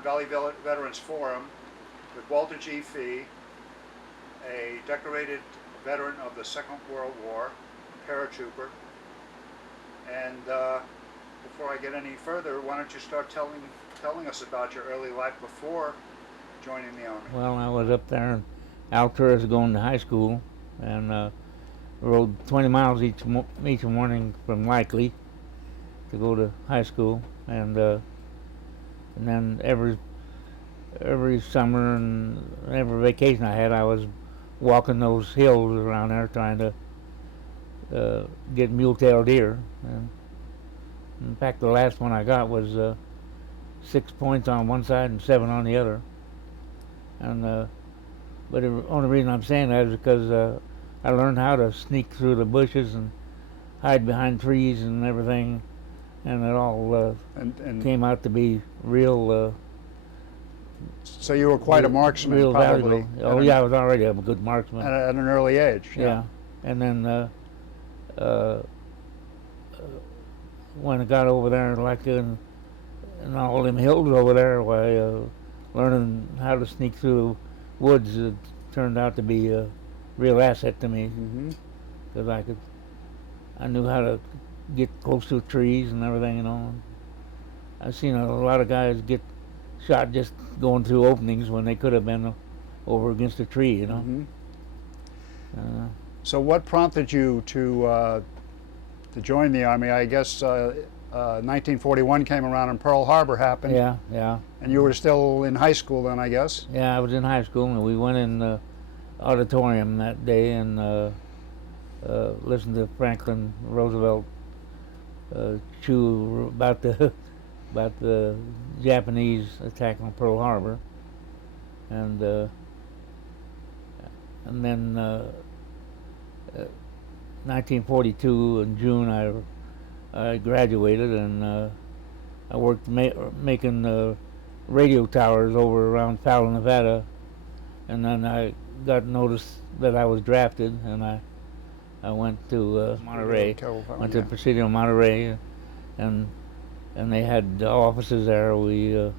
On Valley Veterans Forum with Walter G. Fee, a decorated veteran of the Second World War, paratrooper. And before I get any further, why don't you start telling us about your early life before joining the Army? Well, I was up there in Alturas going to high school, and rode 20 miles each morning from Likely to go to high school, and then every summer and every vacation I had, I was walking those hills around there trying to get mule-tailed deer. And in fact, the last one I got was 6 points on one side and 7 on the other. And but the only reason I'm saying that is because I learned how to sneak through the bushes and hide behind trees and everything, and it all came out to be real. So you were quite a marksman, real probably. Valuable. Oh yeah, I was already a good marksman at an early age. Yeah, and then when I got over there, like in all them hills over there, why learning how to sneak through the woods turned out to be a real asset to me, because I knew how to get close to trees and everything, you know. I've seen a lot of guys get shot just going through openings when they could have been over against a tree, you know. So what prompted you to join the Army? I guess 1941 came around and Pearl Harbor happened. Yeah, yeah. And you were still in high school then, I guess? Yeah, I was in high school, and we went in the auditorium that day and listened to Franklin Roosevelt chew about the Japanese attack on Pearl Harbor, and then 1942 in June I graduated, and I worked making radio towers over around Fowler, Nevada, and then I got notice that I was drafted, and I went to Monterey, went to Presidio Monterey, and they had offices there. We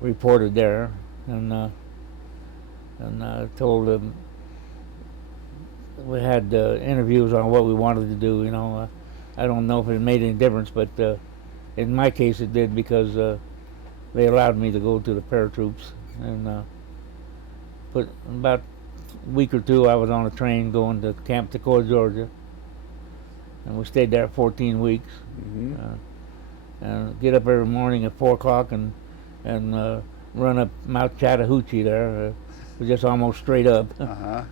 reported there, and told them we had interviews on what we wanted to do. You know, I don't know if it made any difference, but in my case it did, because they allowed me to go to the paratroops, and but about a week or two I was on a train going to Camp Toccoa, Georgia, and we stayed there 14 weeks. And get up every morning at 4 o'clock and run up Mount Chattahoochee there, just almost straight up,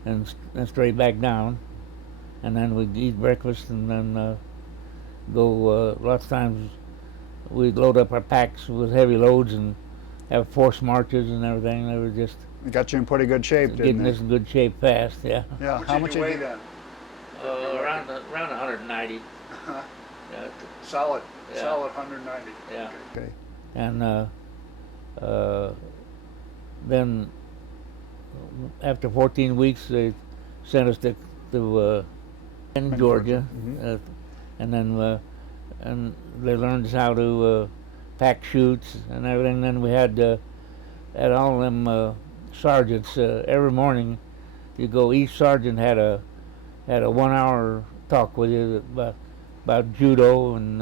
and straight back down, and then we'd eat breakfast and then go. Lots of times we'd load up our packs with heavy loads and have forced marches and everything. They were just it got you in pretty good shape, didn't getting it? us in good shape fast. Yeah. Yeah. How much did you weigh then? Around 190. Yeah. Solid. Yeah. Solid 190. Yeah. Okay. And then after 14 weeks, they sent us to Georgia, and then and they learned us how to pack chutes and everything. Then we had all them sergeants every morning. You go. Each sergeant had a 1 hour talk with you about judo and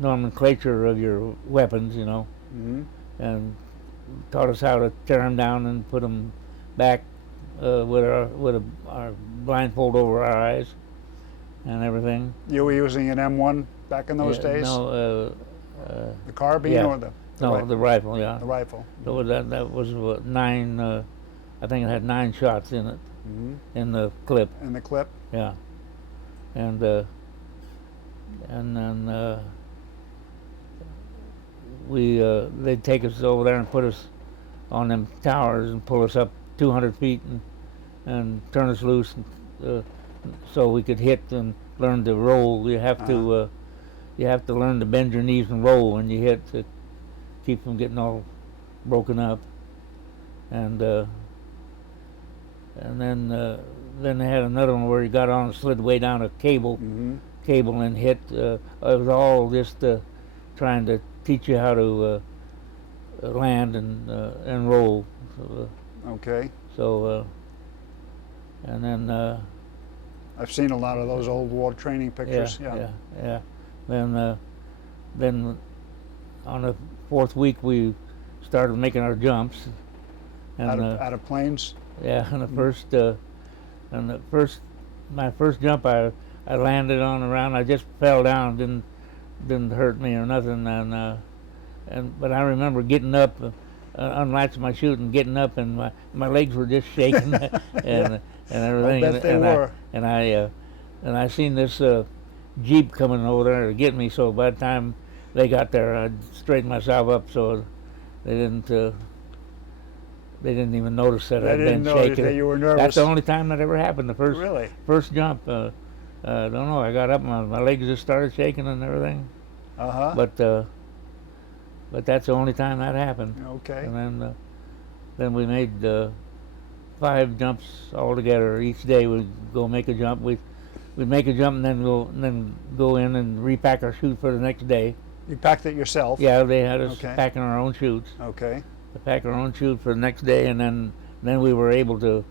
nomenclature of your weapons, you know, and taught us how to tear them down and put them back with our blindfold over our eyes and everything. You were using an M1 back in those days? No, the carbine, or the rifle? The rifle, yeah. The rifle. So that was what, 9 I think it had 9 shots in it, in the clip. In the clip? Yeah. And then they'd take us over there and put us on them towers and pull us up 200 feet and turn us loose, so we could hit and learn to roll. You have to learn to bend your knees and roll when you hit to keep from getting all broken up. And then they had another one where you got on and slid way down a cable and hit. It was all just trying to teach you how to land and roll. Okay. So and then I've seen a lot of those old war training pictures. yeah. Then on the 4th week we started making our jumps. And, out of planes. Yeah, and my first jump I landed on the ground. I just fell down, didn't hurt me or nothing. But I remember getting up, unlatching my chute and getting up, and my legs were just shaking and everything. I bet they were. And I seen this Jeep coming over there to get me. So by the time they got there, I straightened myself up so they didn't even notice that I'd been shaking. That you were nervous. That's the only time that ever happened. The first jump. I don't know. I got up, and my legs just started shaking and everything. But that's the only time that happened. Okay. And then we made 5 jumps altogether. Each day we'd go make a jump. We'd make a jump and then go in and repack our chute for the next day. You packed it yourself? Yeah, they had us packing our own chutes. Okay. To pack our own chute for the next day, and then we were able to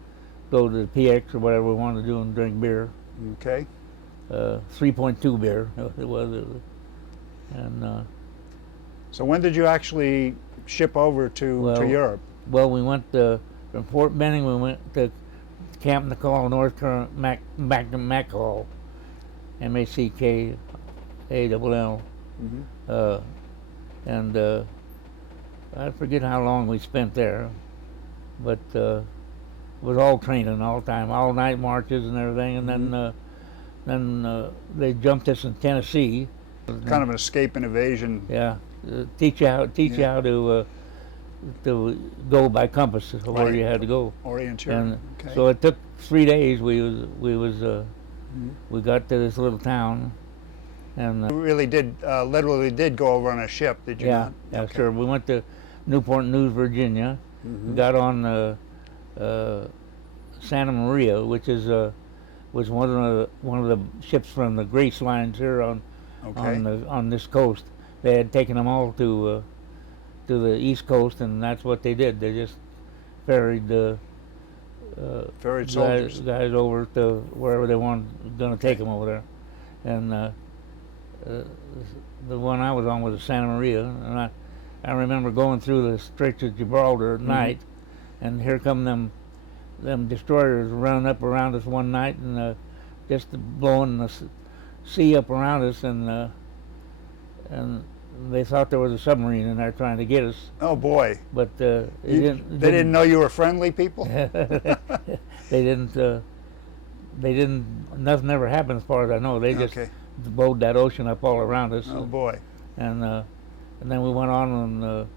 go to the PX or whatever we wanted to do and drink beer. Okay. 3.2 beer it was. And so when did you actually ship over to Europe? Well, we went from Fort Benning. We went to Camp McCall, North Carolina, back to McCall, MACKALL. And I forget how long we spent there, but it was all training all the time, all night marches and everything. And then they jumped us in Tennessee. Kind of an escape and evasion. Yeah, teach you how to go by compass where you had to go. Orienteering. And so it took 3 days. We got to this little town. And you really literally did go over on a ship, did you not? Yeah, sure. We went to Newport News, Virginia. We got on Santa Maria, which was one of the ships from the Grace lines here on this coast. They had taken them all to the East Coast, and that's what they did. They just ferried soldiers guys over to wherever they going to take them over there. And the one I was on was the Santa Maria, and I remember going through the Straits of Gibraltar at night, and here come them destroyers running up around us one night, and just blowing the sea up around us, and they thought there was a submarine in there trying to get us. Oh boy! But they didn't know you were friendly people. They didn't. Nothing ever happened as far as I know. They just blowed that ocean up all around us. Oh boy! And then we went on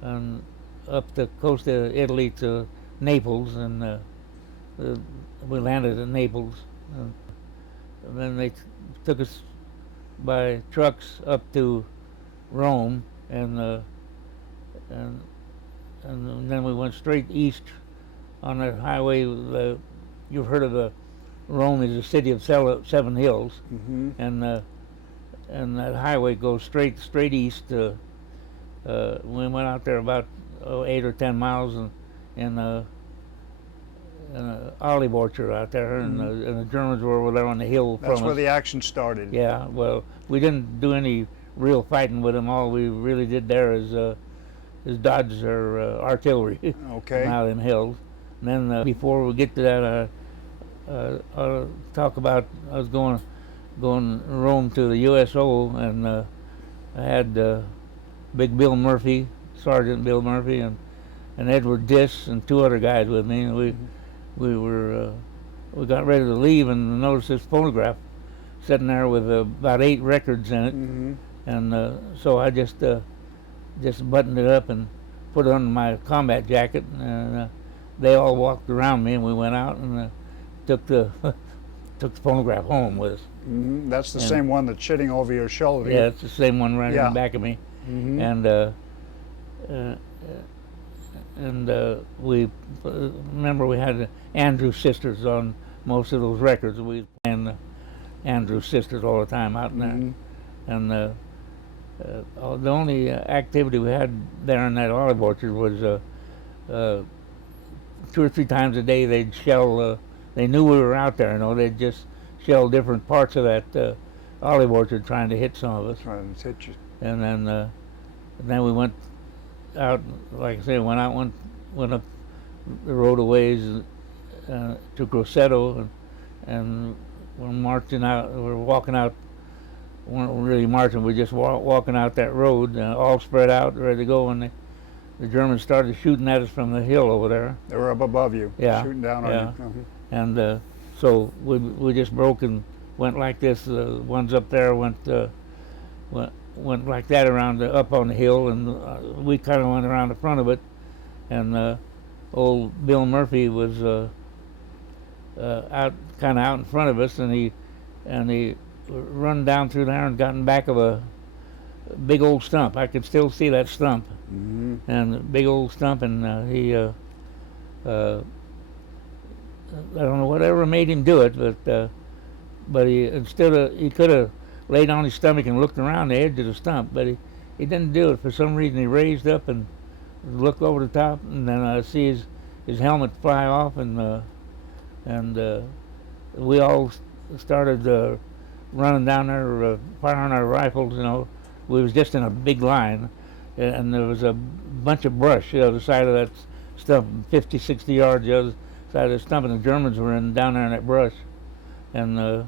and up the coast of Italy to Naples, and we landed in Naples. And then they took us by trucks up to Rome, and then we went straight east on the highway. You've heard of Rome is a city of 7 hills, and that highway goes straight east. We went out there about 8 or 10 miles, and an olive orchard out there, and the Germans were over there on the hill from us. That's where the action started. Yeah, well, we didn't do any real fighting with them. All we really did there is dodge their artillery from out of them hills. And then before we get to that, I'll talk about I was going Rome to the USO, and I had Big Bill Murphy, Sergeant Bill Murphy, and and Edward Diss and two other guys with me, and we got ready to leave and noticed this phonograph sitting there with about 8 records in it, and so I just buttoned it up and put it under my combat jacket, and they all walked around me, and we went out and took the took the phonograph home with us. That's the same one that's sitting over your shoulder. Yeah, it's the same one right in the back of me, and we remember we had the Andrews Sisters on most of those records. We was playing the Andrews Sisters all the time out in there, and the only activity we had there in that olive orchard was 2 or 3 times a day they'd shell. They knew we were out there, they'd just shell different parts of that olive orchard trying to hit some of us. Trying to hit you. And then we went out, like I say, went up the road a ways to Grosseto, and we're marching out. We're walking out. We weren't really marching. We're just walking out that road, all spread out, ready to go. And the Germans started shooting at us from the hill over there. They were up above you, shooting down on you. And so we just broke and went like this. The ones up there went like that around up on the hill, and we kind of went around the front of it. And old Bill Murphy was out in front of us, and he run down through there and got in back of a big old stump. I could still see that stump, and a big old stump, and he I don't know whatever made him do it, but he could have laid on his stomach and looked around the edge of the stump, but he didn't do it. For some reason, he raised up and looked over the top, and then I see his helmet fly off, and we all started running down there, firing our rifles. We was just in a big line, and there was a bunch of brush the other side of that stump, 50, 60 yards the other side of the stump, and the Germans were down there in that brush, and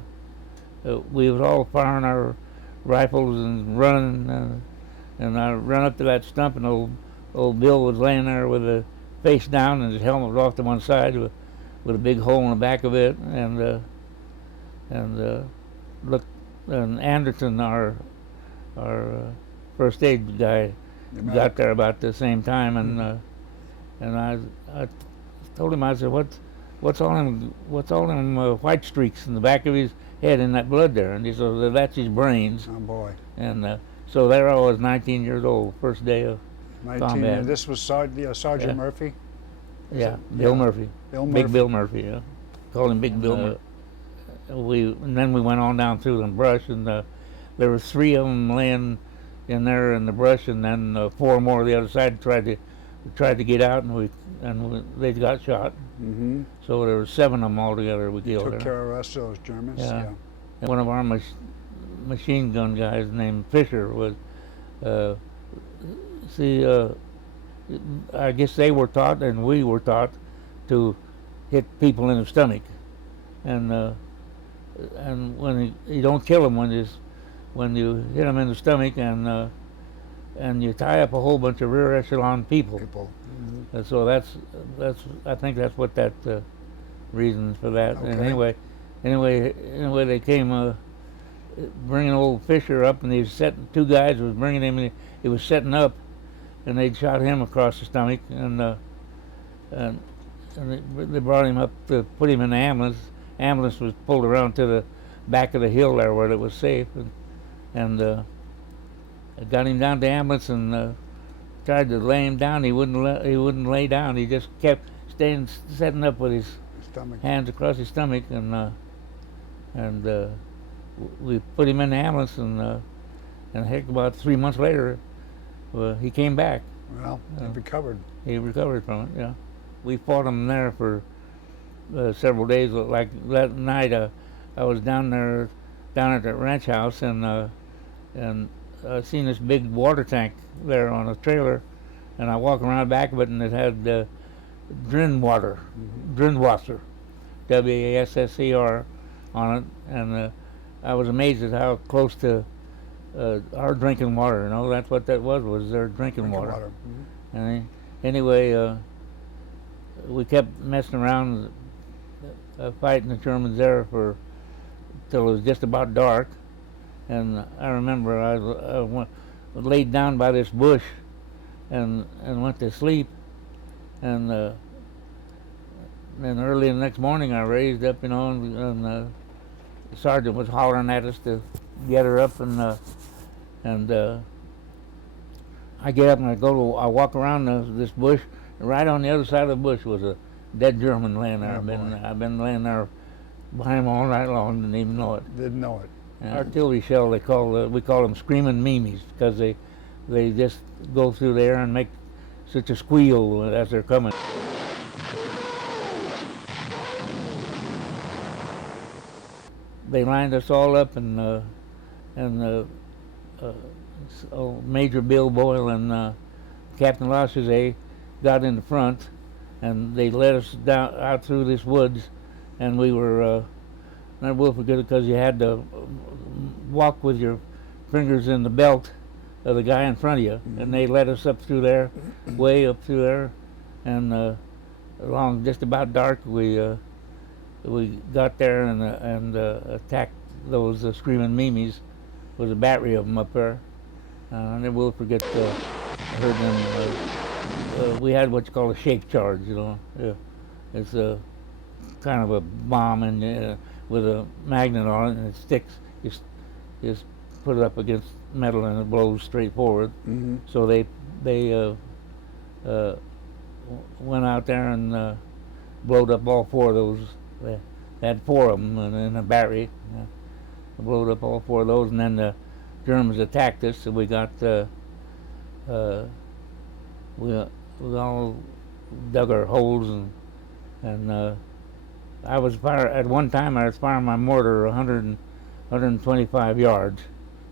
we was all firing our rifles and running, and I ran up to that stump, and old Bill was laying there with his face down, and his helmet was off to one side with a big hole in the back of it, and look, and Anderson, our first aid guy, got there about the same time, and I told him, I said, what's all them white streaks in the back of his head in that blood there? And he said, well, that's his brains. Oh boy. And so there I was, 19 years old, first day of 19, combat. and this was Sergeant Murphy? Yeah, Bill Murphy. Bill Murphy. Big Bill Murphy, yeah. Called him Big Bill Murphy. And then we went on down through the brush, and there were 3 of them laying in there in the brush, and then 4 more on the other side tried to get out, and they got shot. So there were 7 of them altogether we killed. Took care of the rest of those Germans. Yeah. And one of our machine gun guys named Fisher was, I guess they were taught, and we were taught, to hit people in the stomach, and when you don't kill them when you hit them in the stomach, and you tie up a whole bunch of rear echelon people. And so I think that's what that reasons for that. Okay. And anyway, they came bringing old Fisher up, and he was setting, 2 guys was bringing him. He was setting up, and they'd shot him across the stomach, and they brought him up to put him in the ambulance. Ambulance was pulled around to the back of the hill there where it was safe, and got him down to the ambulance, and tried to lay him down. He wouldn't lay down. He just kept setting up with his hands across his stomach, and we put him in the ambulance, and heck, about 3 months later, he came back. Well, he recovered. He recovered from it. Yeah, we fought him there for several days. Like that night, I was down at that ranch house, and I seen this big water tank there on a trailer, and I walked around the back of it, and it had Drinwasser, Wasser, on it, and I was amazed at how close to our drinking water. That's what that was their drinking water. anyway, we kept messing around, fighting the Germans there for till it was just about dark. And I remember I laid down by this bush and went to sleep. And then early the next morning I raised up, and the sergeant was hollering at us to get her up, and I get up and I walk around this bush. And right on the other side of the bush was a dead German laying there. I've been laying there behind him all night long, didn't even know it. Didn't know it. Artillery shell, we call them screaming memes, because they just go through there and make such a squeal as they're coming. They lined us all up, and Major Bill Boyle and Captain Lassuzet got in the front, and they led us down out through this woods, and we were not real good because you had to walk with your fingers in the belt of the guy in front of you, and they led us up through there, way up through there, and along just about dark we got there and attacked those screaming memes. There was a battery of them up there. I never will forget. I heard them. We had what you call a shake charge. It's a kind of a bomb with a magnet on it, and it sticks. You just put it up against metal, and it blows straight forward. Mm-hmm. So they went out there and blowed up all four of those. They had four of them in a battery. They blowed up all four of those, and then the Germans attacked us. So we got we all dug our holes, and I was at one time I was firing my mortar 125 yards,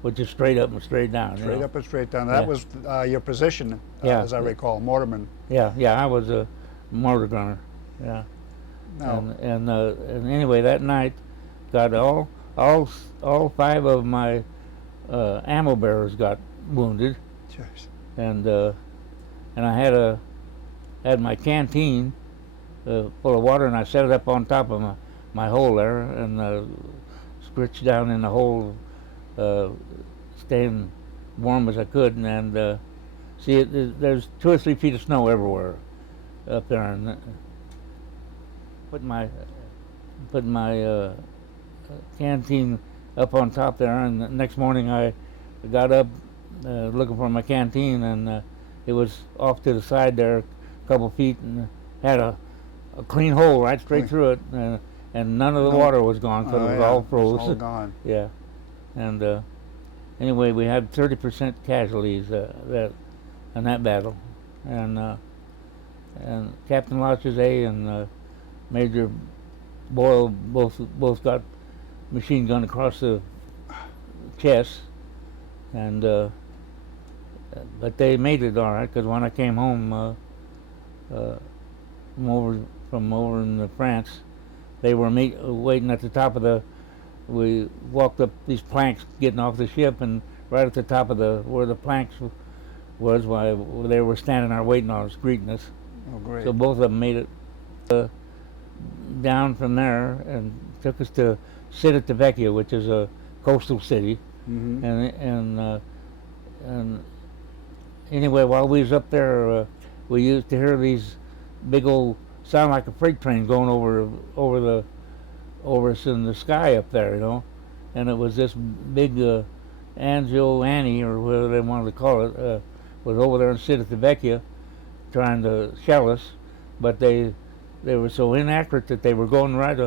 which is straight up and straight down. Straight up and straight down. That was your position, as I recall, mortarman. Yeah, I was a mortar gunner. Yeah. No. And anyway, that night, got all five of my ammo bearers got wounded. Jeez. And I had my canteen full of water, and I set it up on top of my hole there, and scritched down in the hole, staying warm as I could. And see, there's 2 or 3 feet of snow everywhere up there, and put my canteen up on top there. And the next morning I got up looking for my canteen, and it was off to the side there a couple feet, and had a clean hole right straight through it, and none of the water was gone, because it was all froze. It was all gone. Yeah. And anyway, we had 30% casualties in that battle, and Captain Lassuzet and Major Boyle both got machine gun across the chest, and but they made it all right, because when I came home from over in France, they were waiting at the top of we walked up these planks getting off the ship, and right at the top of where the planks was, while they were standing there waiting on us, greeting us. Oh, great. So both of them made it down from there and took us to Civitavecchia, which is a coastal city. Mm-hmm. And anyway, while we was up there, we used to hear these big old, sound like a freight train going over us in the sky up there, and it was this big Angio Annie, or whatever they wanted to call it, was over there in Civitavecchia trying to shell us, but they were so inaccurate that they were going right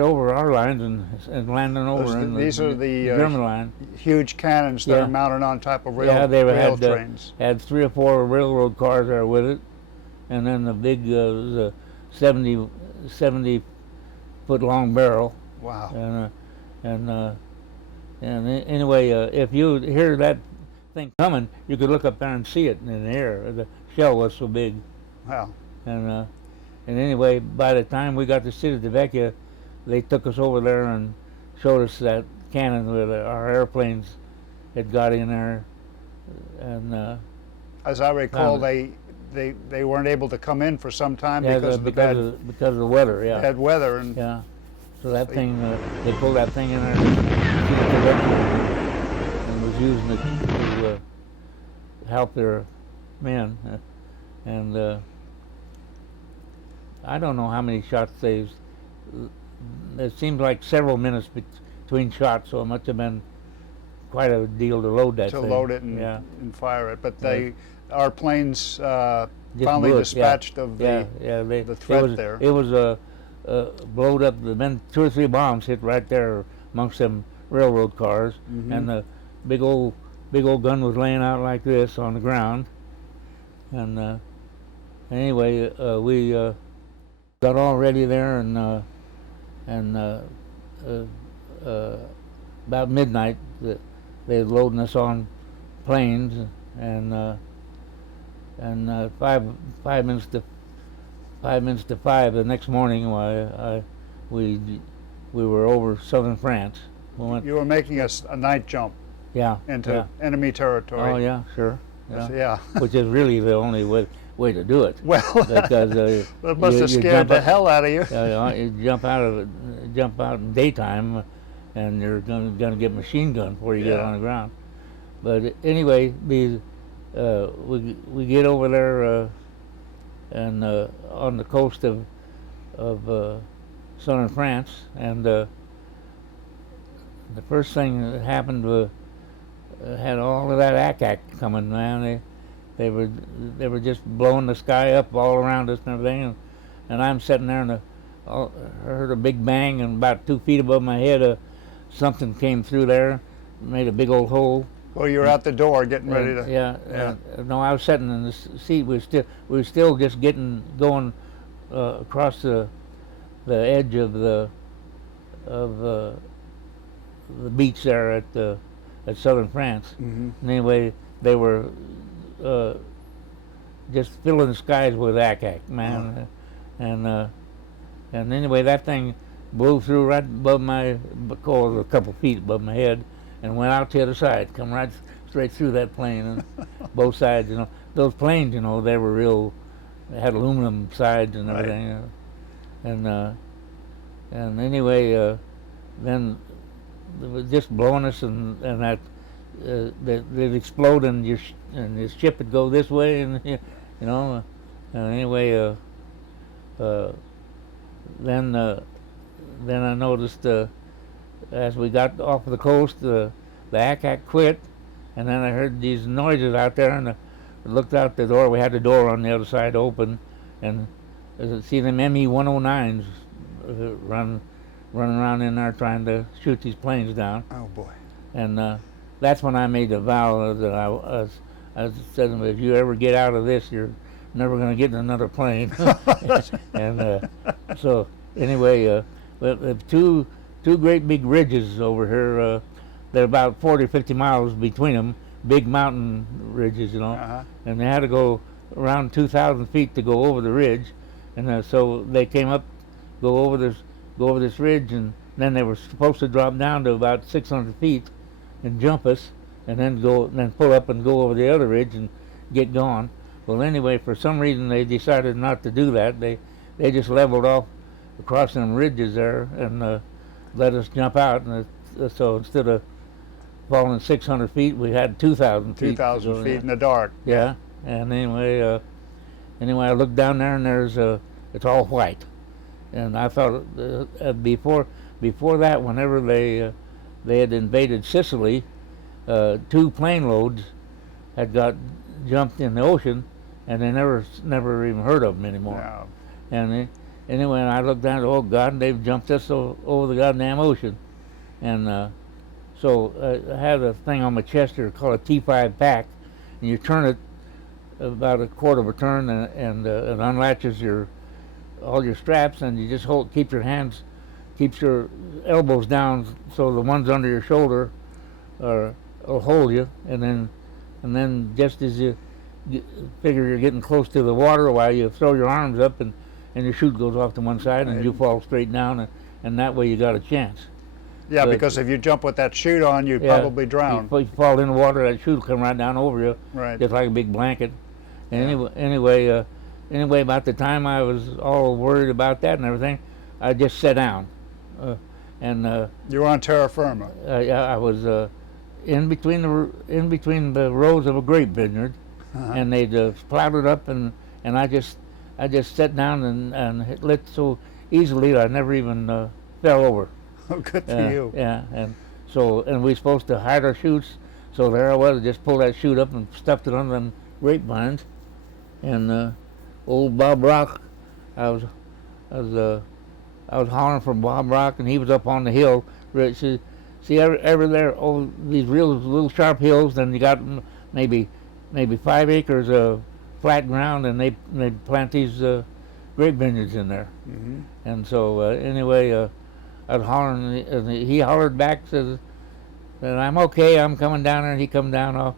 over our lines and landing over in these are the German line. Huge cannons that are mounted on top of rail trains. Had 3 or 4 railroad cars there with it, and then the big the 70 foot long barrel. Wow. And anyway, if you hear that thing coming, you could look up there and see it in the air. The shell was so big. Wow. And anyway, by the time we got to Civitavecchia, they took us over there and showed us that cannon where our airplanes had got in there. And as I recall, they they weren't able to come in for some time Yeah, because of the because of the weather. Yeah. bad weather. And Yeah. So that thing, they pulled that thing in there and was using it to help their men. And I don't know how many shots they. It seemed like several minutes between shots, so it must have been quite a deal to load that thing. To load it and, yeah. and fire it. But our planes Just finally blew it, dispatched of the threat there. It was blowed up. Then 2 or 3 bombs hit right there amongst them railroad cars, and the big old gun was laying out like this on the ground. And anyway, we got all ready there, and about midnight they were loading us on planes, and 5 minutes to 5 the next morning, we were over southern France. You were making a night jump into enemy territory. Oh yeah, sure. Yeah. Which is really the only way to do it. Well, because that must have scared the hell out of you. You jump out in daytime, and you're going to get machine gunned before you get on the ground. But anyway, we get over there and on the coast of southern France, and the first thing that happened was had all of that ack coming, man. They were just blowing the sky up all around us and everything, and I'm sitting there, and I heard a big bang, and about 2 feet above my head, something came through there, made a big old hole. Well, you were out the door getting ready to. Yeah. No, I was sitting in the seat. We were still just going across the edge of the beach there at southern France. And anyway, they were just filling the skies with ack, man. And anyway, that thing blew through right above a couple feet above my head, and went out to the other side, come right straight through that plane, and both sides. Those planes, they were they had aluminum sides and everything. Right. And anyway, then it was just blowing us, and that they'd explode, and your ship would go this way, and and anyway, then I noticed as we got off of the coast, the ack quit, and then I heard these noises out there, and I looked out the door. We had the door on the other side open, and see them ME-109s running around in there trying to shoot these planes down. Oh boy! And that's when I made the vow that I said, if you ever get out of this, you're never going to get in another plane. And so anyway, we have two great big ridges over here. They're about 40 or 50 miles between them, big mountain ridges, and they had to go around 2,000 feet to go over the ridge, and so they came up, go over this ridge, and then they were supposed to drop down to about 600 feet and jump us, and then pull up and go over the other ridge and get gone. Well, anyway, for some reason they decided not to do that. They just leveled off across them ridges there and let us jump out, and so instead of falling 600 feet, we had 2,000 feet. 2,000 feet in the dark. Yeah, and anyway, I looked down there, and it's all white, and I thought before that, whenever they had invaded Sicily, 2 plane loads had got jumped in the ocean, and they never even heard of them anymore. No. And anyway, I looked down, oh God, they've jumped us over the goddamn ocean. And so I had a thing on my chest here called a T5 pack, and you turn it about a quarter of a turn, and it unlatches all your straps, and you just keep your elbows down so the ones under your shoulder will hold you, and then just as you figure you're getting close to the water, while you throw your arms up, and your chute goes off to one side, and you fall straight down, and that way you got a chance. Yeah, because if you jump with that chute on, you'd probably drown. If you fall in the water, that chute will come right down over you, right, just like a big blanket. And anyway, about the time I was all worried about that and everything, I just sat down, and You were on terra firma. I was in between the rows of a grape vineyard, and they'd plowed it up, and I just sat down and it lit so easily I never even fell over. Oh, good for you. Yeah, and we were supposed to hide our chutes, so there I was, just pulled that chute up and stuffed it under them grapevines, and old Bob Rock, I was hollering for Bob Rock, and he was up on the hill. See, ever there, oh, these real little sharp hills. Then you got maybe 5 acres of flat ground, and they plant these grape vineyards in there. Mm-hmm. And so anyway, I was hollering, and he hollered back, says, "And I'm okay. I'm coming down there." And he come down off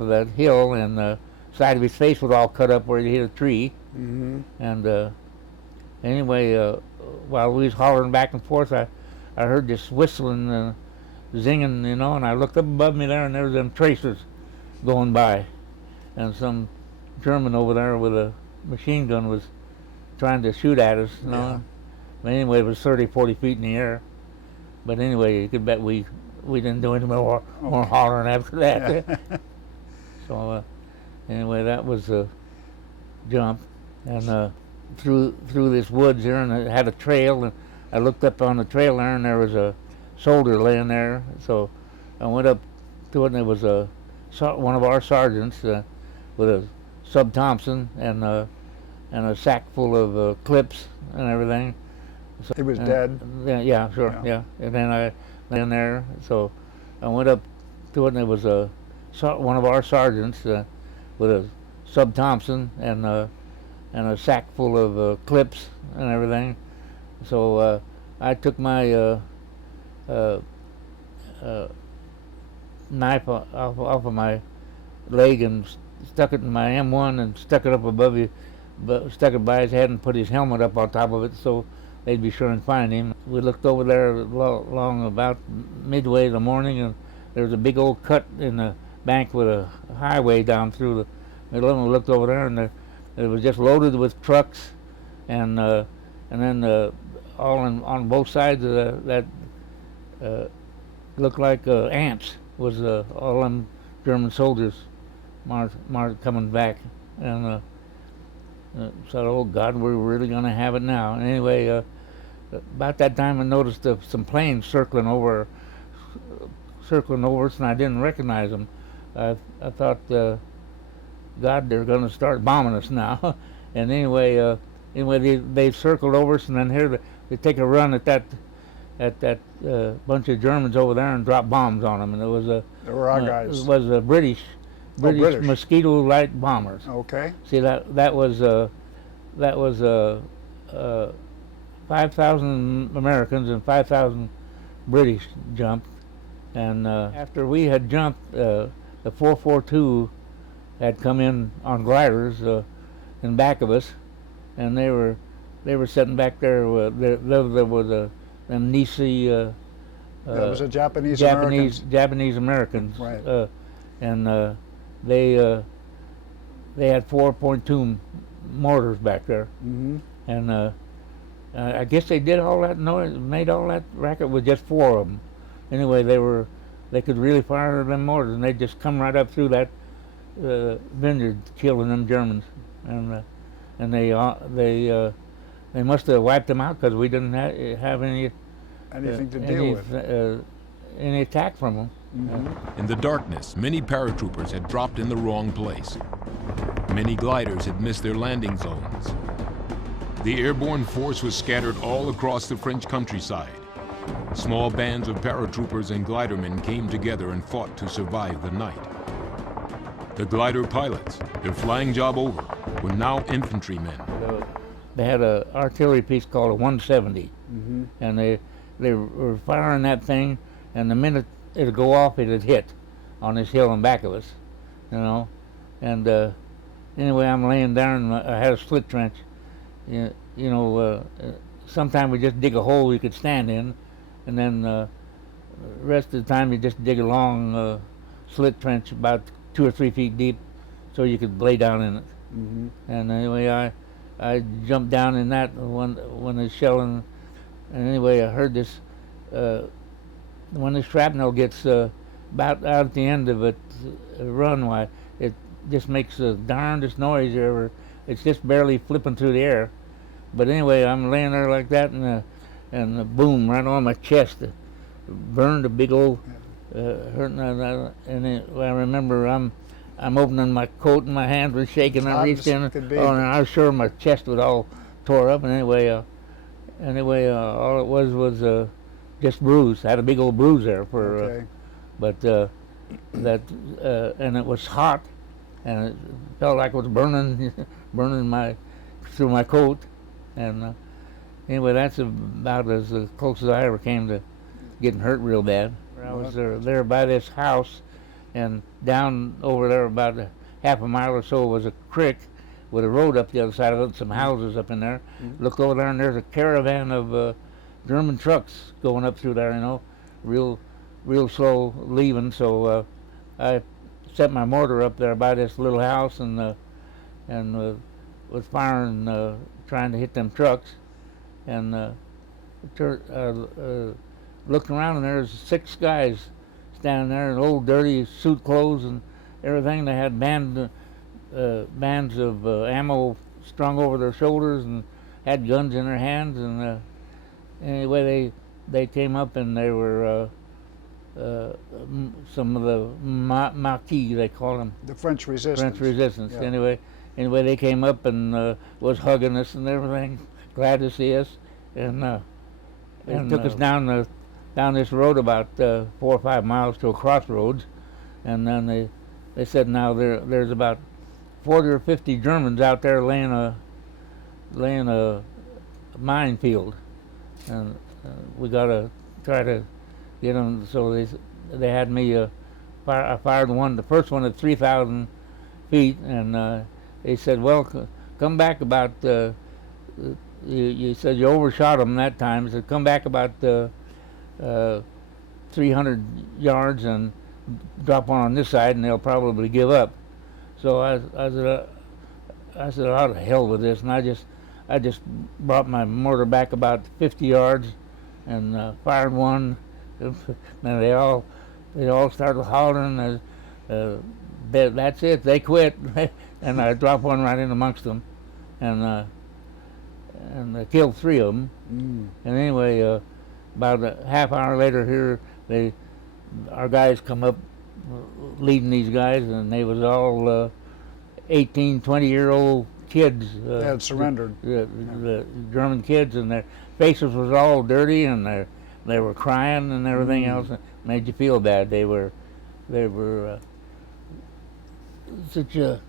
of that hill, and the side of his face was all cut up where he hit a tree. Mm-hmm. And anyway, while we was hollering back and forth, I heard this whistling, zinging, and I looked up above me there, and there was them tracers going by, and some German over there with a machine gun was trying to shoot at us, Yeah. But anyway, it was 30, 40 feet in the air. But anyway, you could bet we didn't do any more hollering after that. Yeah. So anyway, that was a jump, and through this woods here, and it had a trail, and I looked up on the trail there, and there was a soldier laying there. So I went up to it, and it was one of our sergeants with a Sub Thompson and a sack full of clips and everything. So, He was dead? Yeah, sure, yeah. And then I in there, so I went up to it, and it was one of our sergeants with a Sub Thompson and a sack full of clips and everything. So I took my knife off of my leg and stuck it in my M1 and stuck it up above you, stuck it by his head and put his helmet up on top of it so they'd be sure and find him. We looked over there along about midway in the morning, and there was a big old cut in the bank with a highway down through the middle of it. We looked over there, and it was just loaded with trucks, and then all on both sides of that looked like ants was all them German soldiers coming back, and said, "Oh God, we're really gonna have it now." And anyway, about that time I noticed some planes circling over us, and I didn't recognize them. I thought, God, they're gonna start bombing us now. And anyway, they circled over us, and then here they take a run at that bunch of Germans over there and drop bombs on them, and it was They were our guys. It was British British. mosquito light bombers. Okay. See, that was 5,000 Americans and 5,000 British jumped, and after we had jumped, the 442 had come in on gliders in back of us, and they were sitting back there. There was a Nisi. That was a Japanese Americans. Japanese Americans. Right. And they had 4.2 mortars back there. Mm-hmm. And I guess they did all that noise, made all that racket with just 4 of them. Anyway, they could really fire them mortars, and they'd just come right up through that vineyard, killing them Germans. And they must have wiped them out because we didn't have anything to deal with. Any attack from them. Mm-hmm. In the darkness, many paratroopers had dropped in the wrong place. Many gliders had missed their landing zones. The airborne force was scattered all across the French countryside. Small bands of paratroopers and glidermen came together and fought to survive the night. The glider pilots, their flying job over, were now infantrymen. They had an artillery piece called a 170, Mm-hmm. and they were firing that thing, and the minute it'd go off, it'd hit on this hill in back of us, And anyway, I'm laying down, and I had a slit trench. Sometimes we just dig a hole you could stand in, and then the rest of the time you just dig a long slit trench about 2 or 3 feet deep, so you could lay down in it. Mm-hmm. And anyway, I jumped down in that when the shelling. And anyway, I heard this. When the shrapnel gets about out at the end of it, run, why it just makes the darndest noise ever. It's just barely flipping through the air. But anyway, I'm laying there like that, and boom, right on my chest, burned a big old hurting. I remember I'm opening my coat and my hands were shaking. I reached in, and I was sure my chest was all tore up. And anyway, all it was just bruise. I had a big old bruise there for. Okay. But and it was hot, and it felt like it was burning through my coat. And anyway, that's about as close as I ever came to getting hurt real bad. I was there by this house, and down over there about half a mile or so was a creek with a road up the other side of it, and some houses up in there. Mm-hmm. Look over there, and there's a caravan of German trucks going up through there, real slow leaving. So I set my mortar up there by this little house, and was firing, trying to hit them trucks, and looked around, and there's 6 guys standing there in old dirty suit clothes and everything. They had bands of ammo strung over their shoulders and had guns in their hands. And anyway, they came up, and they were some of the Maquis, they call them. The French Resistance. French Resistance. Yeah. Anyway, they came up and was hugging us and everything, glad to see us, and they took us down this road about 4 or 5 miles to a crossroads, and then they said now there's about 40 or 50 Germans out there laying a minefield, and we got to try to get them. So they had me I fired the first one at 3,000 feet, and they said, well, come back about. You said you overshot them that time. They said come back about 300 yards and drop one on this side, and they'll probably give up. So I said, "Out of hell with this," and I just brought my mortar back about 50 yards and fired one. And they all started hollering. That's it. They quit, and I dropped one right in amongst them, and I killed 3 of them. Mm. And anyway, about a half hour later, here our guys come up leading these guys, and they was all 18, 20-year-old kids. They had surrendered. The German kids, and their faces was all dirty, and they were crying and everything else. It made you feel bad. They were such a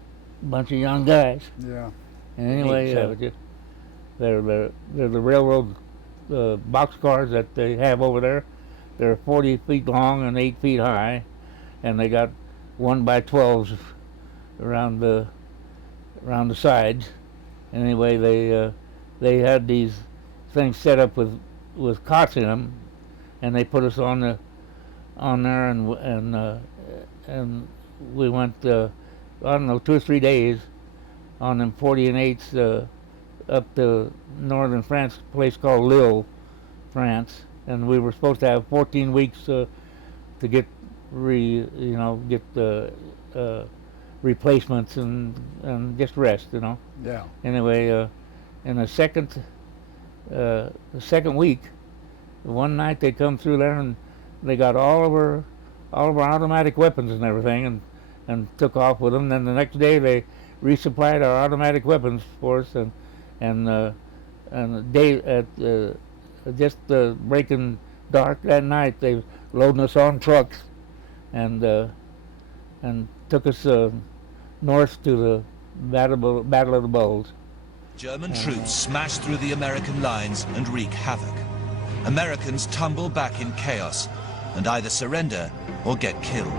bunch of young guys. Yeah. And anyway, they're the railroad boxcars that they have over there. They're 40 feet long and 8 feet high, and they got 1x12s around the sides. And anyway, they had these things set up with cots in them, and they put us on there, and we went I don't know, 2 or 3 days on them 40 and 8s up to northern France, a place called Lille, France, and we were supposed to have 14 weeks to get replacements and just rest, Yeah. Anyway, in the second week, one night they come through there and they got all of our automatic weapons and everything, and took off with them. Then the next day they resupplied our automatic weapons for us, and the day at just breaking dark that night, they loading us on trucks and took us north to the Battle of the Bulge. German troops smash through the American lines and wreak havoc. Americans tumble back in chaos and either surrender or get killed.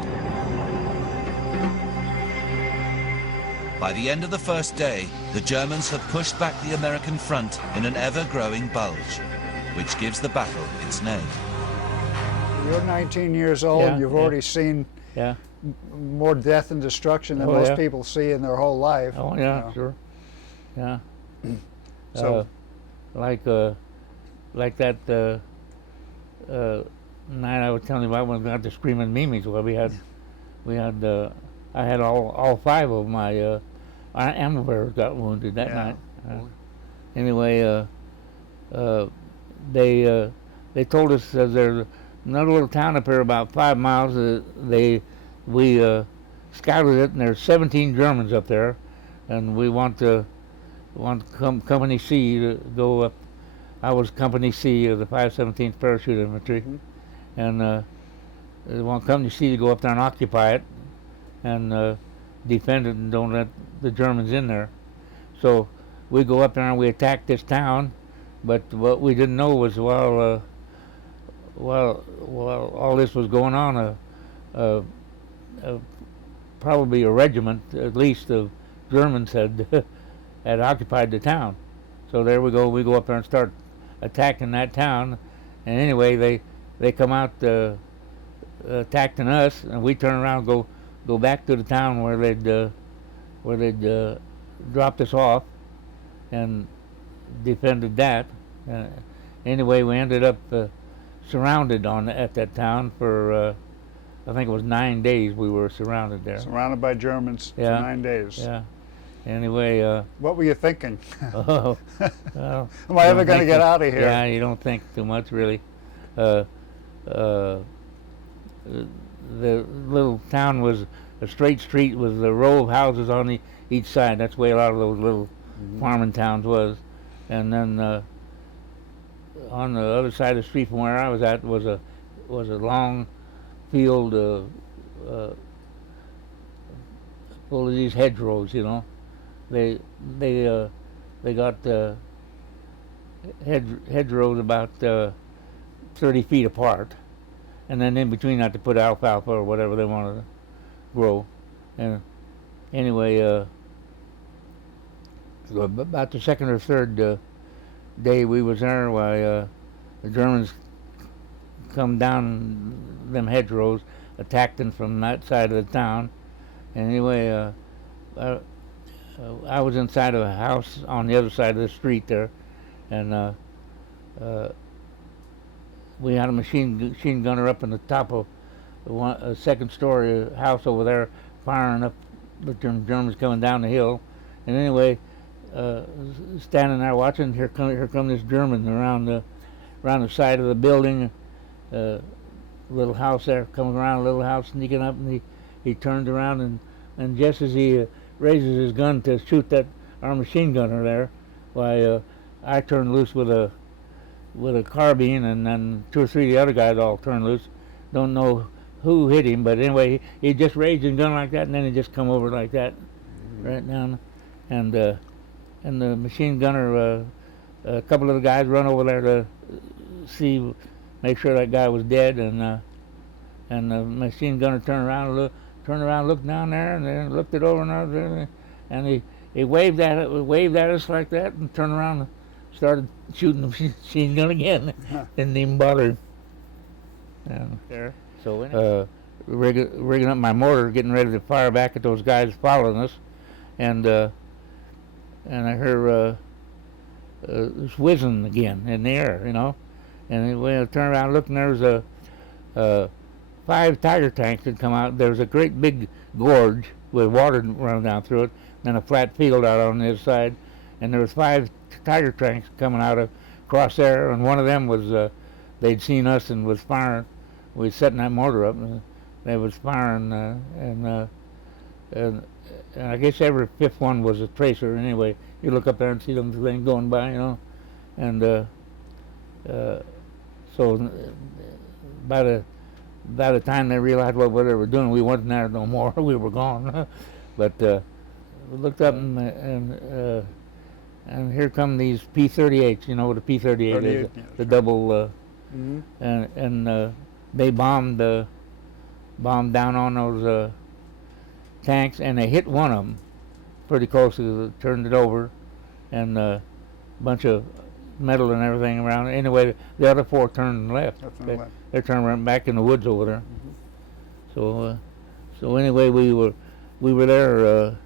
By the end of the first day, the Germans have pushed back the American front in an ever-growing bulge, which gives the battle its name. You're 19 years old, Yeah, and you've already seen more death and destruction than Oh, most yeah. people see in their whole life. Oh you yeah, know. sure. Yeah. So Like that night I was telling you about when we got the screaming Mimis. Well, we had I had all 5 of my ammo bearers got wounded that Yeah. night. Anyway, they told us there's another little town up here about 5 miles. We scouted it, and there's 17 Germans up there, and we want Company C to go up. I was Company C of the 517th Parachute Infantry, and they want Company C to go up there and occupy it, and defend it, and don't let the Germans in there. So we go up there and we attack this town, but what we didn't know was while all this was going on, probably a regiment, at least, of Germans had had occupied the town. So there we go. We go up there and start attacking that town, and anyway, they come out attacking us, and we turn around and go back to the town where they'd dropped us off, and defended that. Anyway, we ended up surrounded at that town for I think it was 9 days. We were surrounded there. surrounded by Germans for 9 days. Yeah. Anyway. What were you thinking? Oh, well, Am I ever going to get out of here? Yeah, you don't think too much, really. The little town was a straight street with a row of houses on each side. That's the way a lot of those little farming towns was. And then on the other side of the street from where I was at was a long field full of these hedgerows. You know, they got hedgerows about 30 feet apart, and then in between that to put alfalfa or whatever they wanted to grow. And anyway, about the second or third day we was there, why the Germans come down them hedgerows, attacked them from that side of the town. And anyway, I was inside of a house on the other side of the street there, and we had a machine gunner up in the top of a second-story house over there, firing up the Germans coming down the hill. And anyway, standing there watching, here come this German around the side of the building, little house there, coming around a little house, sneaking up, and he turned around, and just as he raises his gun to shoot our machine gunner there, why I turned loose with a carbine, and then 2 or 3 of the other guys all turned loose. Don't know who hit him, but anyway, he just raised his gun like that, and then he just come over like that, right down, and the machine gunner, a couple of the guys run over there to make sure that guy was dead, and the machine gunner turned around, looked down there, and then looked it over and he waved at us like that, and turned around and started shooting the machine gun again. Didn't even bother. So rigging up my mortar, getting ready to fire back at those guys following us, and I heard this whizzing again in the air, you know. And when I turned around, looked, and there was 5 Tiger tanks had come out. There was a great big gorge with water running down through it, and a flat field out on the other side, and there was 5 Tiger tanks coming out across there, and one of them was they'd seen us and was firing. We was setting that mortar up, and they was firing, and I guess every 5th one was a tracer. Anyway, you look up there and see them things going by, you know, and so by the time they realized what they were doing, we wasn't there no more. We were gone. But we looked up, and here come these P-38s. You know what a P-38 is? Yeah, the double. And they bombed down on those tanks, and they hit one of them pretty close. Turned it over, and a bunch of metal and everything around. Anyway, the other 4 turned left. They turned right back in the woods over there. So anyway, we were there,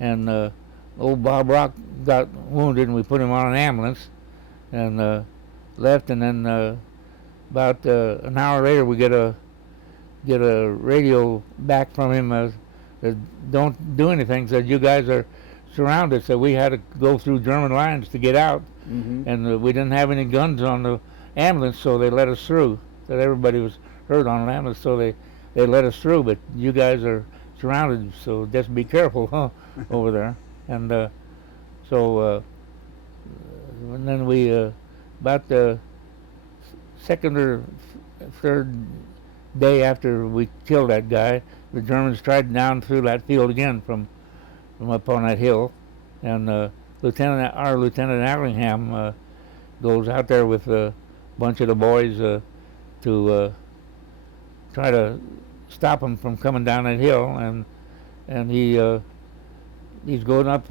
and old Bob Rock got wounded, and we put him on an ambulance, and left. And then about an hour later, we get a radio back from him. That don't do anything. Said you guys are surrounded. So we had to go through German lines to get out, and we didn't have any guns on the ambulance, so they let us through. That everybody was hurt on an ambulance, so they let us through. But you guys are surrounded, so just be careful, huh, over there. And so and then we about the second or third day after we killed that guy, the Germans tried down through that field again from up on that hill, and our Lieutenant Allingham goes out there with a bunch of the boys to try to stop them from coming down that hill, and he's going up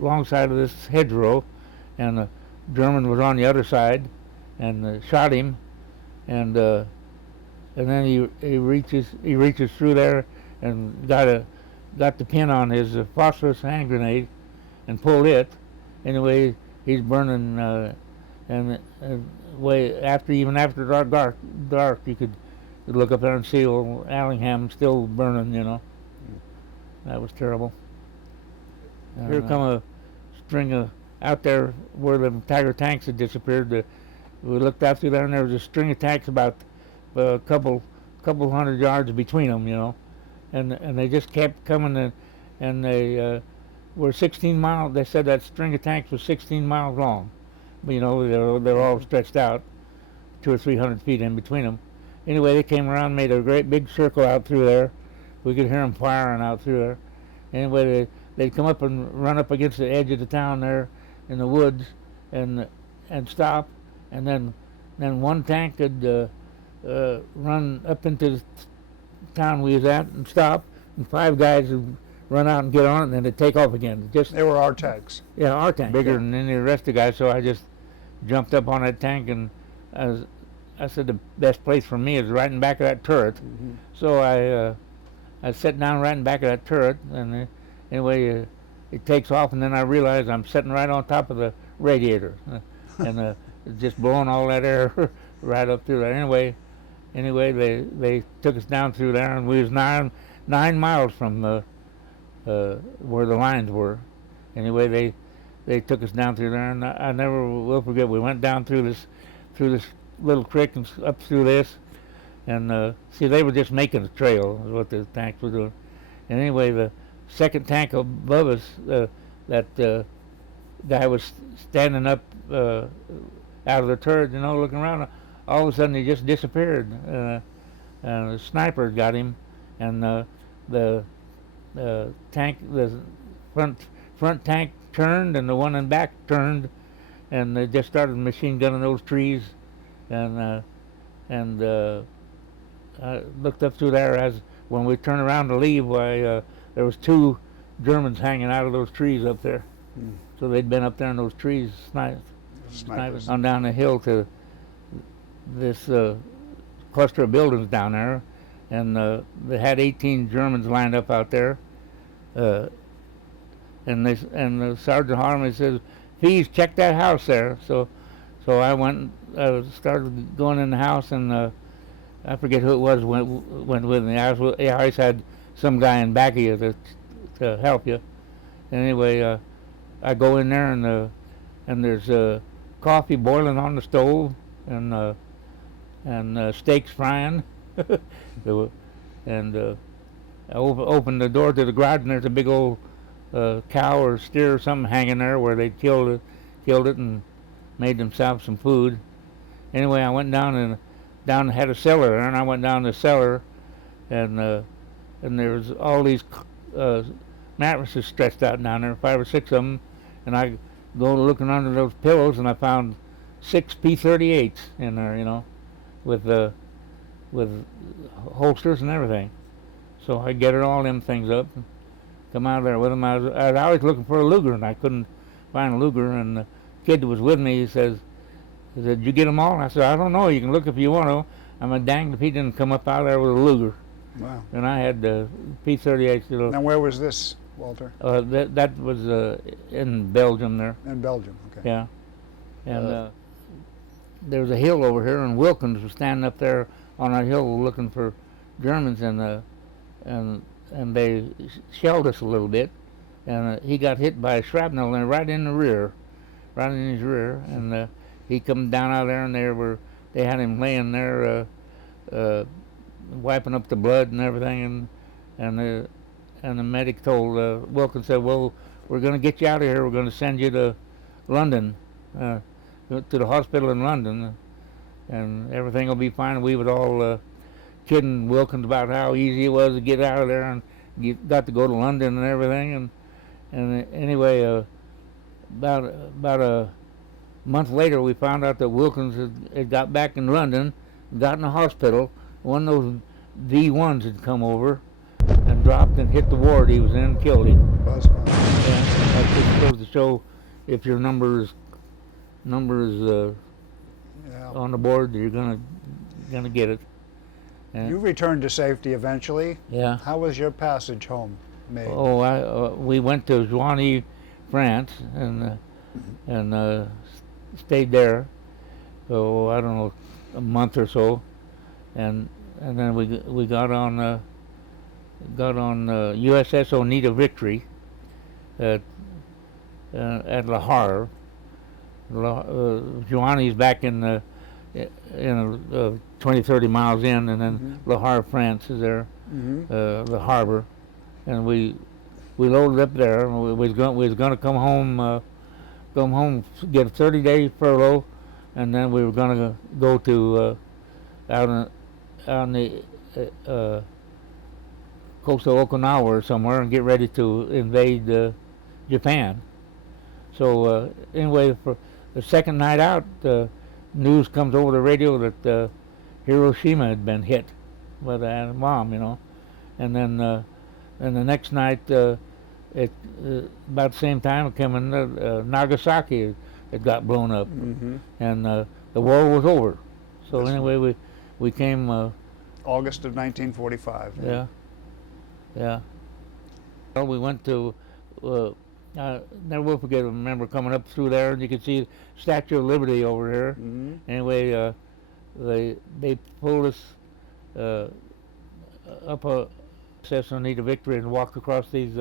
alongside of this hedgerow, and the German was on the other side and shot him, and then he reaches through there and got the pin on his phosphorus hand grenade and pulled it. Anyway, he's burning, and even after dark, you could look up there and see old Allingham still burning. That was terrible. Here come a string of out there where the Tiger tanks had disappeared. We looked out through there, and there was a string of tanks about a couple hundred yards between them, and they just kept coming, and they were 16 miles. They said that string of tanks was 16 miles long. They're all stretched out 200 or 300 feet in between them. Anyway, they came around, made a great big circle out through there. We could hear them firing out through there. Anyway, they'd come up and run up against the edge of the town there in the woods and stop, and then one tank could run up into the town we was at and stop, and 5 guys would run out and get on it, and then they'd take off again. They were our tanks. Yeah, our tank, bigger than any of the rest of the guys. So I just jumped up on that tank, and I said the best place for me is right in back of that turret. So I sat down right in back of that turret, and anyway, it takes off, and then I realize I'm sitting right on top of the radiator, and just blowing all that air right up through there. Anyway, they took us down through there, and we was 9 miles from where the lines were. Anyway, they took us down through there, and I never will forget. We went down through this little creek and up through this, and see, they were just making a trail, is what the tanks were doing. And anyway, the second tank above us, that guy was standing up out of the turret, looking around. All of a sudden, he just disappeared. The sniper got him, and the tank, the front tank turned, and the one in back turned, and they just started machine gunning those trees, and I looked up through there as when we turned around to leave. Why there was 2 Germans hanging out of those trees up there. So they'd been up there in those trees snipers on down the hill to this cluster of buildings down there, and they had 18 Germans lined up out there, and the Sergeant Harmon says, "Please check that house there." So I went and started going in the house, and I forget who it was went with me. I always had some guy in back of you to help you. And anyway, I go in there, and there's coffee boiling on the stove, and steaks frying. And I opened the door to the garage, and there's a big old cow or steer or something hanging there where they killed it and made themselves some food. Anyway, I went down and had a cellar there, and I went down the cellar, and there was all these mattresses stretched out down there, 5 or 6 of them, and I go looking under those pillows, and I found 6 P-38s in there, with holsters and everything. So I gathered all them things up and come out of there with them. I was always looking for a Luger, and I couldn't find a Luger, and the kid that was with me, he said, "Did you get them all?" And I said, "I don't know. You can look if you want to." I'm danged if he didn't come up out of there with a Luger. Wow. And I had the P-38. Now, where was this, Walter? That was in Belgium there. In Belgium. Okay. Yeah. And there was a hill over here, and Wilkins was standing up there on a hill looking for Germans, and they shelled us a little bit, and he got hit by a shrapnel and right in the rear, right in his rear, and he come down out of there, and they had him laying there, wiping up the blood and everything, and the medic told Wilkins, said, "Well, we're going to get you out of here. We're going to send you to London, to the hospital in London, and everything will be fine." We was all kidding Wilkins about how easy it was to get out of there, and got to go to London and everything, and anyway, about a month later, we found out that Wilkins had got back in London, got in the hospital. One of those V1s had come over and dropped and hit the ward he was in and killed him. Buzz. And that just goes to show if your number is Yeah. on the board, you're gonna get it. And You returned to safety eventually. yeah. How was your passage home made? Oh, we went to Joigny, France, and stayed there. Oh, I don't know, a month or so, and then we got on USS Oneida Victory at Le Havre. Joigny's back in 20-30 miles in, and then Le Havre, France is there, the harbor, and we loaded up there. And we was going to come home, get a 30-day furlough, and then we were going to go to out on the coast of Okinawa or somewhere and get ready to invade Japan. So anyway, for the second night out, news comes over the radio that Hiroshima had been hit by the bomb, and then the next night, about the same time, it came in Nagasaki. It got blown up, and the war was over. So anyway, we came. August of 1945. Yeah. Well, we went to. I never will forget. I remember coming up through there, and you could see Statue of Liberty over here. Anyway, they pulled us up a Oneida Victory and walked across these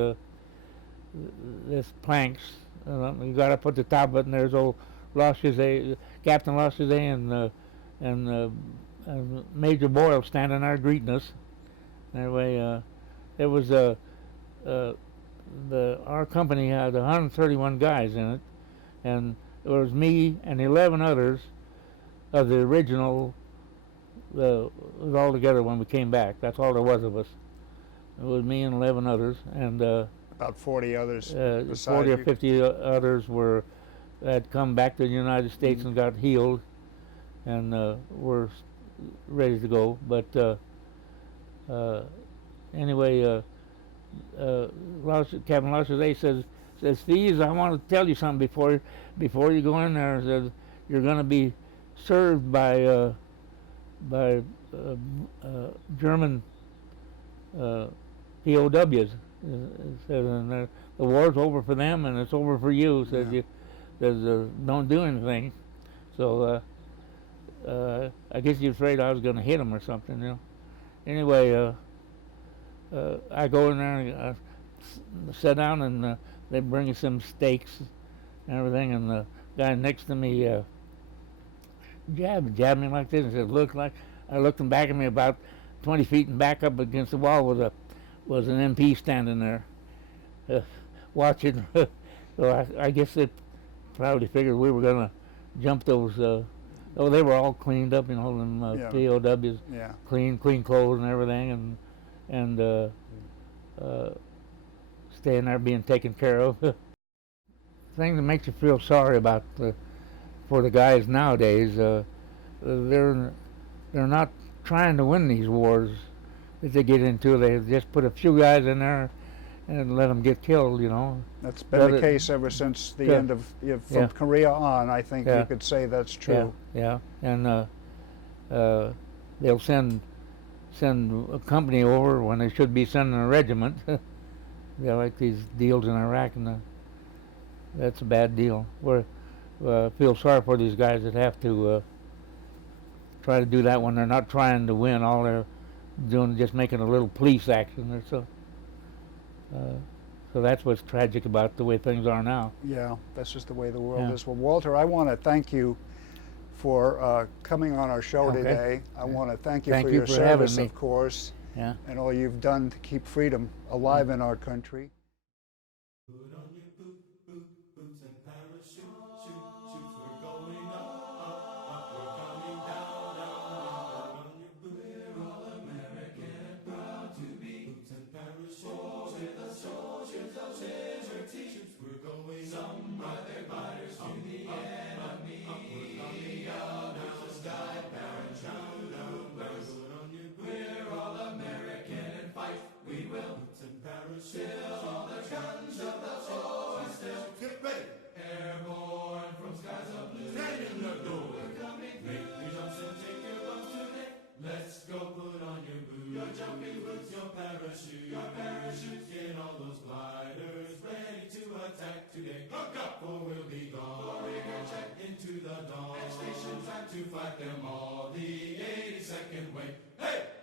planks. We got up at the top of it, and there's old Captain Lachaussee and Major Boyle standing there greeting us. Anyway, it was our company had 131 guys in it, and it was me and 11 others of the original. It was all together when we came back. That's all there was of us. It was me and 11 others, and about 40 others. 40 or 50 others had come back to the United States and got healed, and were ready to go. But anyway. Captain Lachaussee says, "Thieves, I want to tell you something before you go in there." Says, "You're going to be served by German POWs." Says, and the war's over for them, and it's over for you. Says, don't do anything. So I guess you're afraid I was going to hit him or something, Anyway. I go in there and sit down, and they bring us some steaks and everything, and the guy next to me jabbed me like this and said, "Look like." I looked him back at me about 20 feet and back up against the wall was an MP standing there watching. So I guess they probably figured we were going to jump those. They were all cleaned up, them POWs, clean clothes and everything, and staying there being taken care of. Thing that makes you feel sorry about for the guys nowadays, they're not trying to win these wars that they get into. They just put a few guys in there and let them get killed, That's been the case ever since the end of from Korea on. I think you could say that's true. Yeah, and they'll send send a company over when they should be sending a regiment. They like these deals in Iraq, and that's a bad deal. We feel sorry for these guys that have to try to do that when they're not trying to win. All they're doing is just making a little police action. Or so that's what's tragic about the way things are now. Yeah, that's just the way the world is. Well, Walter, I want to thank you for coming on our show today. I want to thank you for your service, of course, and all you've done to keep freedom alive in our country. Put on your boots and parachute, shoot, we're going up, we're coming down. Put on your boots, we're all American and proud to be. Boots and parachute, with the soldiers of liberty. We're going some brother fighters to the enemy. We're coming out of the sky, parachute overs. Put on your boots, we're all American and fight. We will. Boots and parachute, all the guns of the force still. Get ready. Airborne from skies of blue. Stand in the door. We're coming through. Make your jumps and take your bumps today. Let's go. Put on your boots, your jumping boots, your parachute. Get all those gliders ready to attack today. Look up, for we'll be gone. Check into the dawn. Next station, time to fight them all. The 82nd way. Hey!